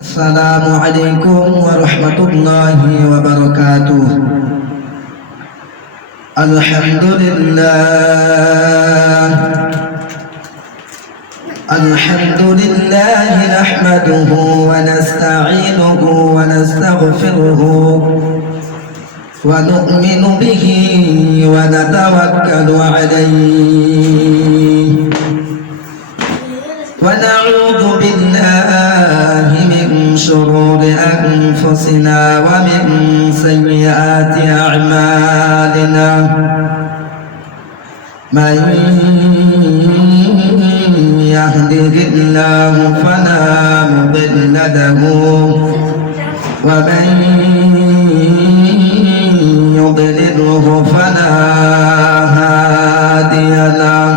السلام عليكم ورحمة الله وبركاته. الحمد لله نحمده ونستعينه ونستغفره ونؤمن به ونتوكل عليه ونعوذ بالله من شرور أنفسنا ومن سيئات أعمالنا. من يهده الله فلا مضل له ومن يضلله فلا هادي له.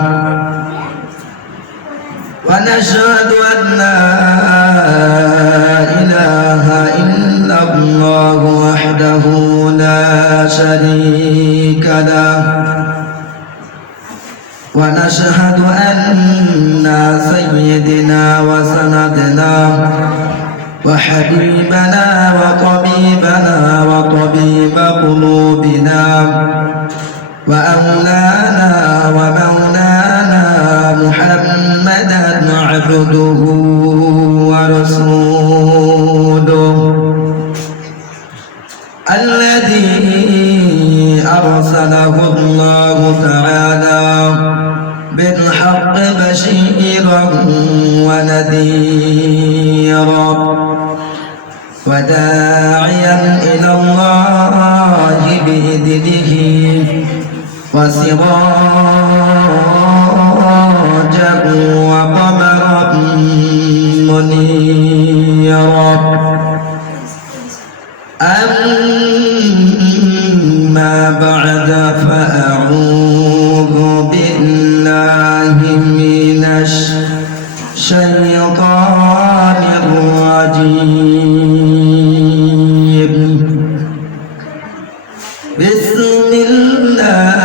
ونشهد أن لا إله إلا الله وحده لا شريك له. ونشهد أن سيدنا وسندنا وحبيبنا وطبيبنا وطبيب قلوبنا وأولانا ومولانا محمدا عبده ورسوله الذي أرسله الله تعالى بالحق بشيرا ونذيرا وداعيا إلى الله بإذنه وسراجا وقمرا منيرا. أما بعد فأعوذ بالله من الشيطان الرجيم. بسم الله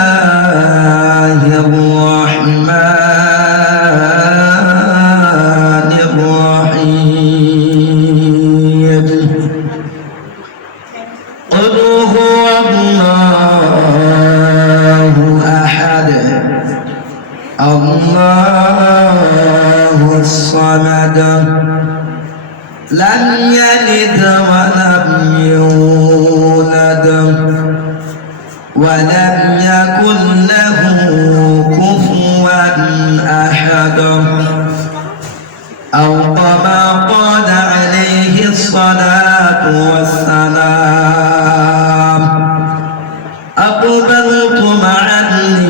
الرحمن الرحيم. قل هو الله أحد الله الصمد لم يلد ولم يولد ولم يكن له كفوا أحد. أو كما قال عليه الصلاة والسلام. أقبلت عني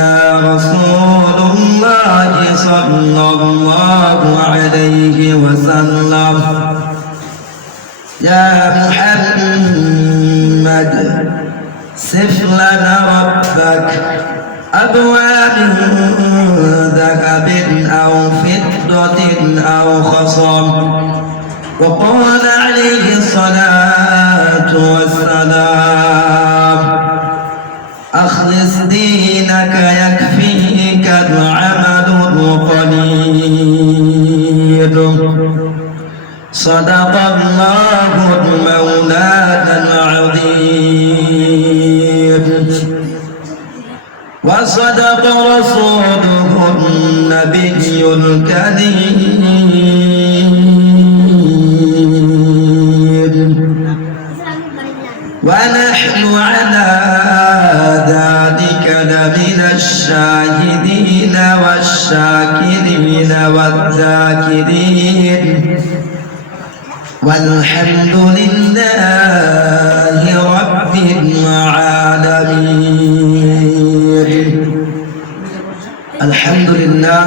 يا رسول الله صلى الله عليه وسلم. يا محمد صف لنا ربك أبواب ذهب أو فضة أو خصم. وقال عليه الصلاة والسلام. أخلص دينك يكفيك العمل القليل. صدق الله مولانا العظيم وصدق رسوله النبي الكريم. ونحن على ذلك لمن الشاهدين والشاكرين والذاكرين والحمد لله رب العالمين. আলহামদুলিল্লাহ,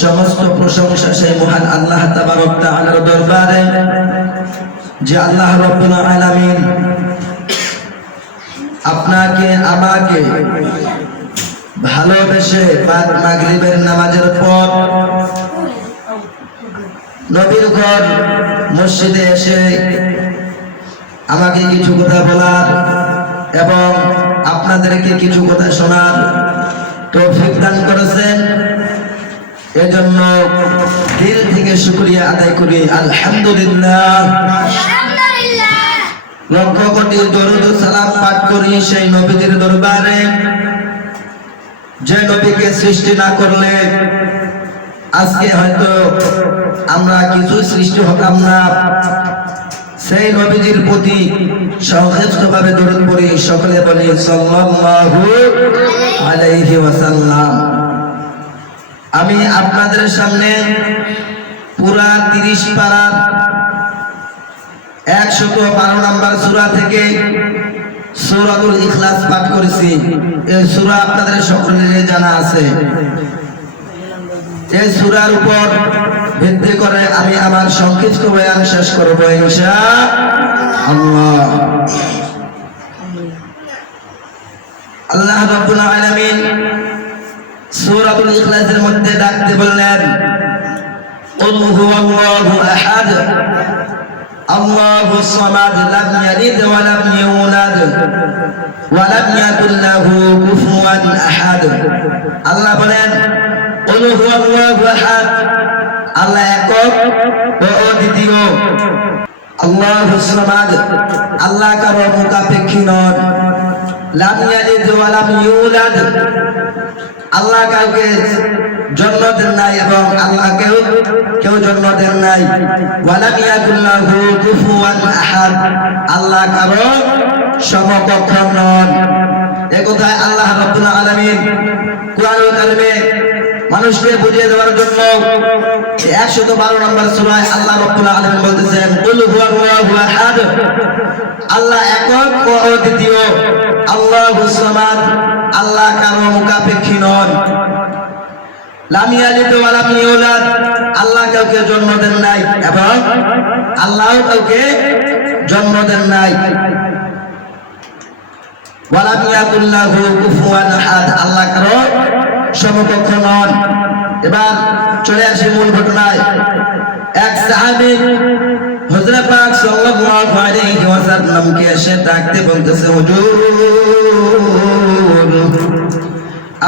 সমস্ত প্রশংসা সেই মহান আল্লাহ তাবারক তাআলার দরবারে, যে আল্লাহ রাব্বুল আলামিন আপনাকে আমাকে ভালোবেসে মাগরিবের নামাজের পর নবীর ঘর মসজিদে এসে আমাকে কিছু কথা বলার এবং আপনাদেরকে কিছু কথা শোনার তৌফিক দান করেছেন। এজন্য দিল থেকে শুকরিয়া আদায় করি আলহামদুলিল্লাহ। লক্ষ কোটি দরুদ ও সালাম পাঠ করি সেই নবীজির দরবারে যে নবীকে সৃষ্টি না করলে আজকে হয়তো আমরা কিছু সৃষ্টি হতাম না। সেই নবীজির প্রতি সংক্ষিপ্তভাবে দরুদ পড়ি, সকলে বলি সাল্লাল্লাহু আলাইহি ওয়াসাল্লাম। আমি আপনাদের সামনে পুরা 30 পারার 112 নম্বর সূরা থেকে সূরাতুল ইখলাস পাঠ করেছি। এই সূরা আপনাদের সকলের জানা আছে। এই সূরার উপর ভিত্তি করে আমি আমার সংক্ষিপ্ত বয়ান শেষ করব ইনশাআল্লাহ। আল্লাহ রাব্বুল আলামিন সূরাতুল ইখলাসের মধ্যে ডাকতে বললেন, কুল হুয়াল্লাহু আহাদ আল্লাহুস সামাদ লাম ইয়ালিদ ওয়া লাম ইউলাদ ওয়া লাম ইয়াকুল লাহু কুফুয়ান আহাদ। আল্লাহ বলেন, কুল হুয়াল্লাহু আহাদ, আল্লাহ একক ও অদ্বিতীয়। আল্লাহুস সামাদ, আল্লাহ কারো মুখাপেক্ষী নন। লাম ইয়ালিদ ওয়া লাম ইউলাদ, আল্লাহ কাউকে জন্ম দেন নাই এবং আল্লাহকেও কেউ জন্ম দেন নাই। ওয়ালাম ইয়াকুল লাহু কুফুয়ান আহাদ, আল্লাহ কারো সমকক্ষ নন। এই কথায় আল্লাহ রাব্বুল আলামিন কুরআনুল কারীমে মানুষকে বুঝিয়ে দেওয়ার জন্য 112 নম্বর সূরায় আল্লাহ রাব্বুল আলামিন বলতেছেন, কুল হুয়াল্লাহু আহাদ, আল্লাহ একক ও অদ্বিতীয়। আল্লাহুস সামাদ, আল্লাহ কারো মুখাপেক্ষী নন। লাম ইয়ালিদ ওয়া লাম ইউলাদ, আল্লাহ কাউকে জন্ম দেন নাই এবং আল্লাহ কাউকে জন্ম দেন নাই। ওয়া লাম ইয়াকুল লাহু কুফুয়ান আহাদ, আল্লাহ কারো সমকক্ষ নন। এবার চলে আসি মূল ঘটনায়। এক সাহাবী হযরত পাক সাল্লাল্লাহু আলাইহি ওয়াসাল্লামকে এসে ডাকতে বলতেছে, হুজুর,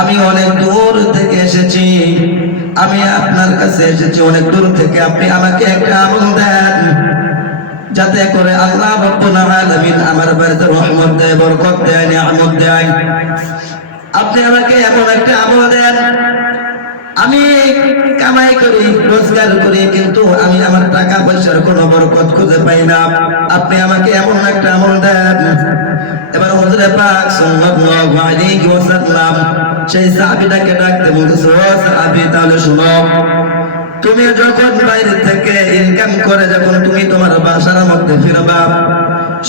আমি অনেক দূর থেকে এসেছি, আমি আপনার কাছে এসেছি অনেক দূর থেকে, আপনি আমাকে একটা আমল দেন যাতে করে আল্লাহ রাব্বুল আলামিন আমার বাড়িতে রহমত দেয়, বরকত দেয়, নিয়ামত দেয়। আপনি আমাকে এমন একটা আমল দেন, আমি কামাই করি, রোজগার করি, কিন্তু আমি আমার টাকা পয়সার কোনো বরকত খুঁজে পাই না। আপনি আমাকে এমন একটা আমল দেন। এবার হুজুর পাক সাল্লাল্লাহু আলাইহি ওয়াসাল্লাম সেই সাহাবীটাকে ডাকতে বলতেছে, ও সাহাবী, তাহলে শুনো, তুমি যখন বাইরে থেকে ইনকাম করে যখন তুমি তোমার বাসার মধ্যে ফিরবা,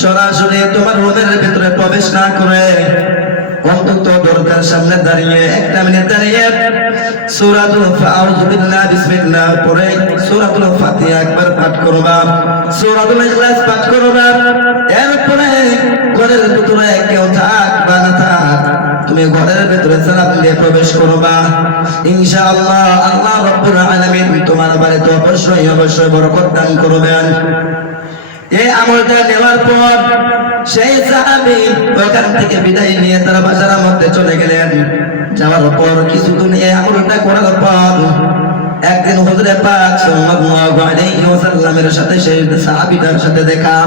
সরাসরি তোমার রুমের ভিতরে প্রবেশ না করে অন্তত দরজার সামনে দাঁড়িয়ে 1 মিনিট দাঁড়িয়ে সূরাতুল আউযু বিল্লাহি বিসমিল্লাহ পড়ে সূরাতুল ফাতিহা একবার পাঠ করবা, সূরাতুল ইখলাস পাঠ করবা। এরপরে ঘরের ভিতরে কেউ থাক বা না থাক, তুমি ঘরের ভিতরে সালাম দিয়ে প্রবেশ করবা। ইনশাআল্লাহ আল্লাহ রাব্বুল আলামিন তোমার বাড়িতে অবশ্যই অবশ্যই বরকত দান করবেন। এই আমলটা নেওয়ার পর সেই সাহাবী ওখান থেকে বিদায় নিয়ে তার বাসার মধ্যে চলে গেলেন। যাওয়ার পর কিছুদিন এই আমলটা করার পর একদিন হুজুর পাক সাল্লাল্লাহু আলাইহি ওয়াসাল্লামের সাথে সেই সাহাবীটার সাথে দেখা।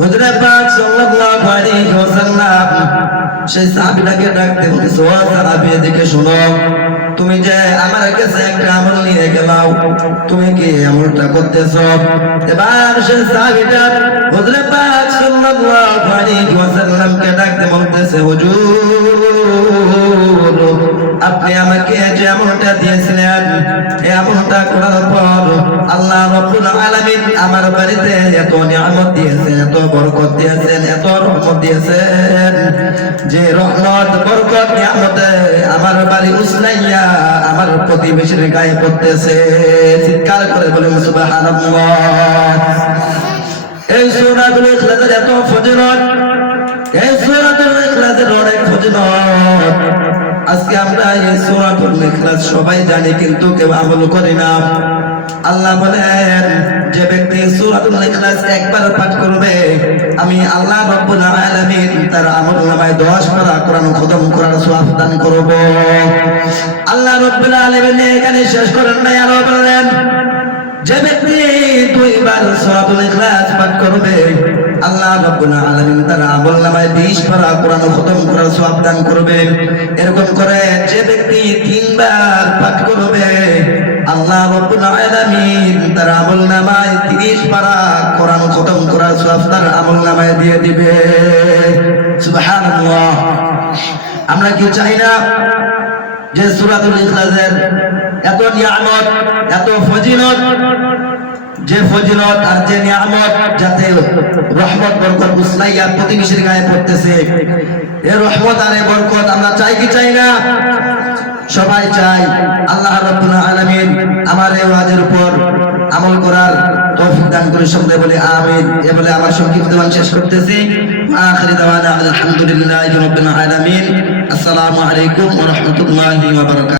হুজুর পাক সাল্লাল্লাহু আলাইহি ওয়াসাল্লাম সেই সাহাবীটাকে ডাকতে বলেছে, ও সাহাবী, এদিকে শোনো, তুমি যে আমার কাছে একটা আমল নিয়ে গেলাও, তুমি কি আমলটা করতেছো? এবার সেই সাহাবীটা হুজুর পাক সাল্লাল্লাহু আলাইহি ওয়াসাল্লামকে ডাকতে বলতেছে, হুজুর, আপনি আমাকে যে আমলটা দিয়েছিলেন, এই আমলটা করার পর আল্লাহ রাব্বুল আলামিন আমার বাড়িতে এত নিয়ামত দিয়েছেন, এত বরকত দিয়েছেন, এত রহমত দিয়েছেন, যে রহমত বরকত নিয়ামতে আমার বাড়ি উছলাইয়া আমার প্রতিবেশীর গায়ে পড়তেছে। চিৎকার করে বলেন সুবহানাল্লাহ। এই সূরাতুল ইখলাসের এত ফজিলত, এই সূরাতুল ইখলাসের অনেক ফজিলত। আজকে আমরা এই সূরাতুল ইখলাস সবাই জানি, কিন্তু কেউ আমল করি না। আল্লাহ বলেন, যে ব্যক্তি সূরাতুল সূরাতুল ইখলাস একবার পাঠ করবে, আমি আল্লাহ রাব্বুল আলামিন তার আমলনামায় 10 পারা কোরআন খতম করার সওয়াব দান করব। আল্লাহ রাব্বুল আলামিন এখানে শেষ করেন নাই, আরো বলেন যে ব্যক্তি 2 বার সূরাতুল ইখলাস পাঠ করবে, আল্লাহ রাব্বুল আলামিন তার আমলনামায় 20 পারা কোরআন খতম করার সওয়াব দান করবে। এরকম করে যে ব্যক্তি 3 বার পাঠ করবে, আল্লাহ রাব্বুল আলামিন তার আমলনামায় 30 পারা কোরআন খতম করার সওয়াব তার আমলনামায় দিয়ে দিবে। সুবহানাল্লাহ। আমরা কি চাই না যে সূরাতুল ইখলাসের এত নিয়ামত, এত ফজিলত, যে ফজিলত আর যে নিয়ামত যাতে রহমত বরকত উসলাইয়া প্রতিবেশীর গায়ে পড়তেছে, এই রহমত আর এই বরকত আমরা চাই কি চাই না? সবাই চাই। আল্লাহ রাব্বুল আলামিন আমার এই ওয়াজের উপর আমল করার তৌফিক দান করে সকলে বলে আমিন। এ বলে আমার সংক্ষিপ্ত বাণী শেষ করতেছি। আখির দাওয়ানা আলহামদুলিল্লাহি রাব্বিল আলামিন। আসসালামু আলাইকুম ওয়া রাহমাতুল্লাহি ওয়া বারাকাতুহু।